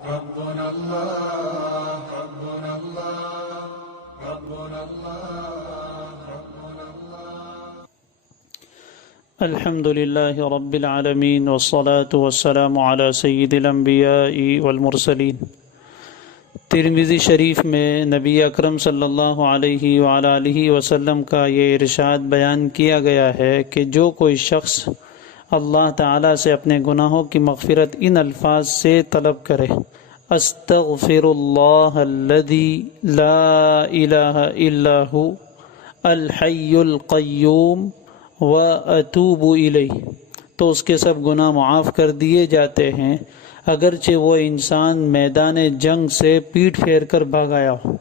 ربنا الله ربنا الله ربنا الله ربنا الله الحمد لله رب العالمين والصلاة والسلام على سید الانبیاء والمرسلین۔ ترمذی شریف میں نبی اکرم صلی اللہ علیہ وعلیٰ آلہ وسلم کا یہ ارشاد بیان کیا گیا ہے کہ جو کوئی شخص اللہ تعالیٰ سے اپنے گناہوں کی مغفرت ان الفاظ سے طلب کرے: استغفر اللہ الذی لا الہ الا ہو الحی القیوم واتوب الیہ، تو اس کے سب گناہ معاف کر دیے جاتے ہیں، اگرچہ وہ انسان میدان جنگ سے پیٹھ پھیر کر بھاگ آیا ہو۔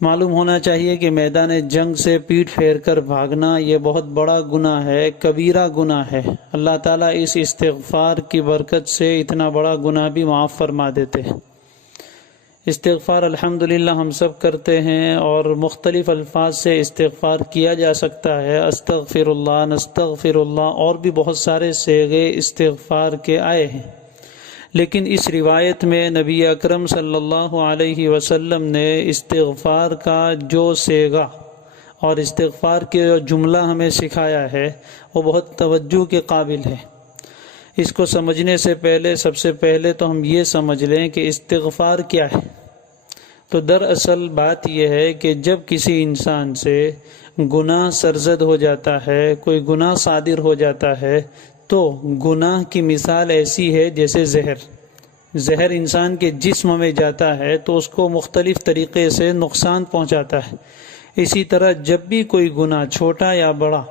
معلوم ہونا چاہیے کہ میدان جنگ سے پیٹھ پھیر کر بھاگنا یہ بہت بڑا گناہ ہے، کبیرہ گناہ ہے۔ اللہ تعالیٰ اس استغفار کی برکت سے اتنا بڑا گناہ بھی معاف فرما دیتے ہیں۔ استغفار الحمدللہ ہم سب کرتے ہیں اور مختلف الفاظ سے استغفار کیا جا سکتا ہے۔ استغفر اللہ، نستغفر اللہ، اور بھی بہت سارے صیغے استغفار کے آئے ہیں، لیکن اس روایت میں نبی اکرم صلی اللہ علیہ وسلم نے استغفار کا جو صیغہ اور استغفار کے جو جملہ ہمیں سکھایا ہے وہ بہت توجہ کے قابل ہے۔ اس کو سمجھنے سے پہلے سب سے پہلے تو ہم یہ سمجھ لیں کہ استغفار کیا ہے۔ تو دراصل بات یہ ہے کہ جب کسی انسان سے گناہ سرزد ہو جاتا ہے، کوئی گناہ صادر ہو جاتا ہے، تو گناہ کی مثال ایسی ہے جیسے زہر انسان کے جسم میں جاتا ہے تو اس کو مختلف طریقے سے نقصان پہنچاتا ہے۔ اسی طرح جب بھی کوئی گناہ چھوٹا یا بڑا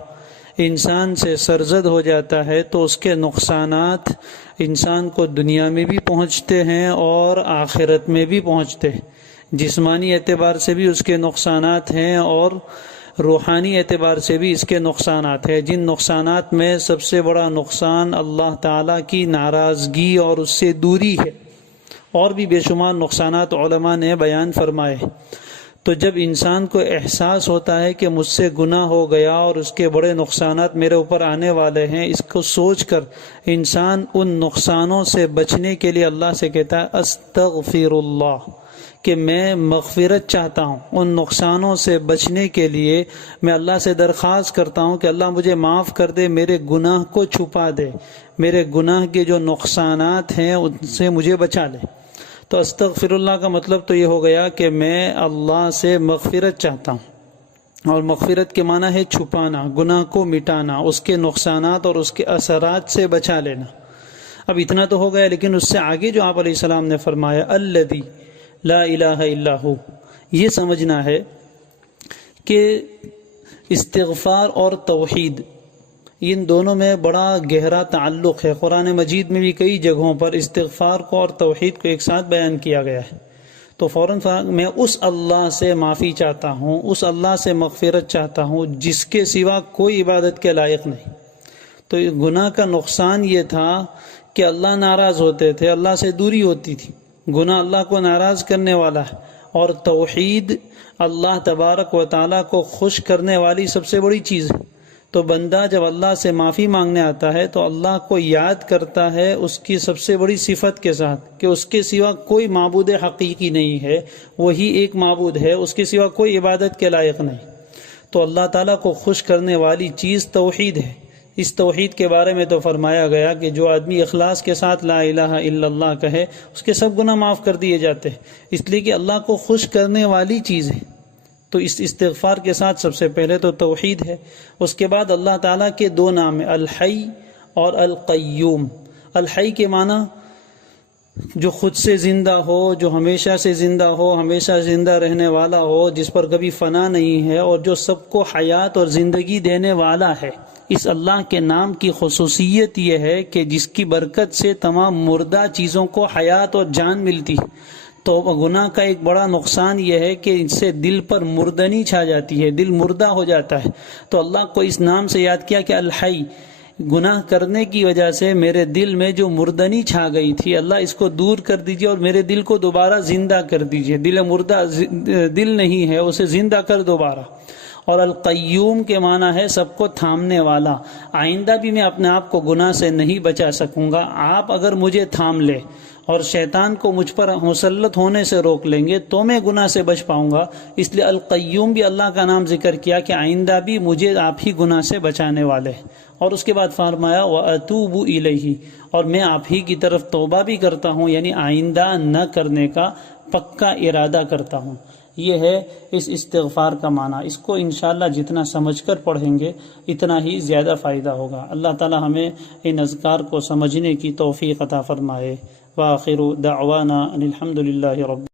انسان سے سرزد ہو جاتا ہے تو اس کے نقصانات انسان کو دنیا میں بھی پہنچتے ہیں اور آخرت میں بھی پہنچتے ہیں۔ جسمانی اعتبار سے بھی اس کے نقصانات ہیں اور روحانی اعتبار سے بھی اس کے نقصانات ہیں، جن نقصانات میں سب سے بڑا نقصان اللہ تعالیٰ کی ناراضگی اور اس سے دوری ہے، اور بھی بے شمار نقصانات علماء نے بیان فرمائے۔ تو جب انسان کو احساس ہوتا ہے کہ مجھ سے گناہ ہو گیا اور اس کے بڑے نقصانات میرے اوپر آنے والے ہیں، اس کو سوچ کر انسان ان نقصانوں سے بچنے کے لیے اللہ سے کہتا ہے استغفر اللہ، کہ میں مغفرت چاہتا ہوں۔ ان نقصانوں سے بچنے کے لیے میں اللہ سے درخواست کرتا ہوں کہ اللہ مجھے معاف کر دے، میرے گناہ کو چھپا دے، میرے گناہ کے جو نقصانات ہیں ان سے مجھے بچا لے۔ تو استغفر اللہ کا مطلب تو یہ ہو گیا کہ میں اللہ سے مغفرت چاہتا ہوں، اور مغفرت کے معنی ہے چھپانا، گناہ کو مٹانا، اس کے نقصانات اور اس کے اثرات سے بچا لینا۔ اب اتنا تو ہو گیا، لیکن اس سے آگے جو آپ علیہ السلام نے فرمایا الذی لا الہ الا ہو، یہ سمجھنا ہے کہ استغفار اور توحید ان دونوں میں بڑا گہرا تعلق ہے۔ قرآن مجید میں بھی کئی جگہوں پر استغفار کو اور توحید کو ایک ساتھ بیان کیا گیا ہے۔ تو فوراً میں اس اللہ سے معافی چاہتا ہوں، اس اللہ سے مغفرت چاہتا ہوں جس کے سوا کوئی عبادت کے لائق نہیں۔ تو گناہ کا نقصان یہ تھا کہ اللہ ناراض ہوتے تھے، اللہ سے دوری ہوتی تھی، گناہ اللہ کو ناراض کرنے والا ہے، اور توحید اللہ تبارک و تعالیٰ کو خوش کرنے والی سب سے بڑی چیز ہے۔ تو بندہ جب اللہ سے معافی مانگنے آتا ہے تو اللہ کو یاد کرتا ہے اس کی سب سے بڑی صفت کے ساتھ کہ اس کے سوا کوئی معبود حقیقی نہیں ہے، وہی ایک معبود ہے، اس کے سوا کوئی عبادت کے لائق نہیں۔ تو اللہ تعالیٰ کو خوش کرنے والی چیز توحید ہے۔ اس توحید کے بارے میں تو فرمایا گیا کہ جو آدمی اخلاص کے ساتھ لا الہ الا اللہ کہے اس کے سب گناہ معاف کر دیے جاتے ہیں، اس لیے کہ اللہ کو خوش کرنے والی چیز ہے۔ تو اس استغفار کے ساتھ سب سے پہلے تو توحید ہے، اس کے بعد اللہ تعالیٰ کے دو نام ہیں، الحی اور القیوم۔ الحی کے معنی جو خود سے زندہ ہو، جو ہمیشہ سے زندہ ہو، ہمیشہ زندہ رہنے والا ہو، جس پر کبھی فنا نہیں ہے، اور جو سب کو حیات اور زندگی دینے والا ہے۔ اس اللہ کے نام کی خصوصیت یہ ہے کہ جس کی برکت سے تمام مردہ چیزوں کو حیات اور جان ملتی ہے۔ تو گناہ کا ایک بڑا نقصان یہ ہے کہ اس سے دل پر مردنی چھا جاتی ہے، دل مردہ ہو جاتا ہے۔ تو اللہ کو اس نام سے یاد کیا کہ الحی، گناہ کرنے کی وجہ سے میرے دل میں جو مردنی چھا گئی تھی، اللہ اس کو دور کر دیجئے اور میرے دل کو دوبارہ زندہ کر دیجئے۔ دل مردہ دل نہیں ہے، اسے زندہ کر دوبارہ۔ اور القیوم کے معنی ہے سب کو تھامنے والا۔ آئندہ بھی میں اپنے آپ کو گناہ سے نہیں بچا سکوں گا، آپ اگر مجھے تھام لے اور شیطان کو مجھ پر مسلط ہونے سے روک لیں گے تو میں گناہ سے بچ پاؤں گا۔ اس لیے القیوم بھی اللہ کا نام ذکر کیا کہ آئندہ بھی مجھے آپ ہی گناہ سے بچانے والے۔ اور اس کے بعد فرمایا وَأَتُوبُ إِلَيْهِ، اور میں آپ ہی کی طرف توبہ بھی کرتا ہوں، یعنی آئندہ نہ کرنے کا پکا ارادہ کرتا ہوں۔ یہ ہے اس استغفار کا معنی۔ اس کو انشاءاللہ جتنا سمجھ کر پڑھیں گے اتنا ہی زیادہ فائدہ ہوگا۔ اللہ تعالی ہمیں ان اذکار کو سمجھنے کی توفیق عطا فرمائے۔ وآخر دعوانا ان الحمد للہ رب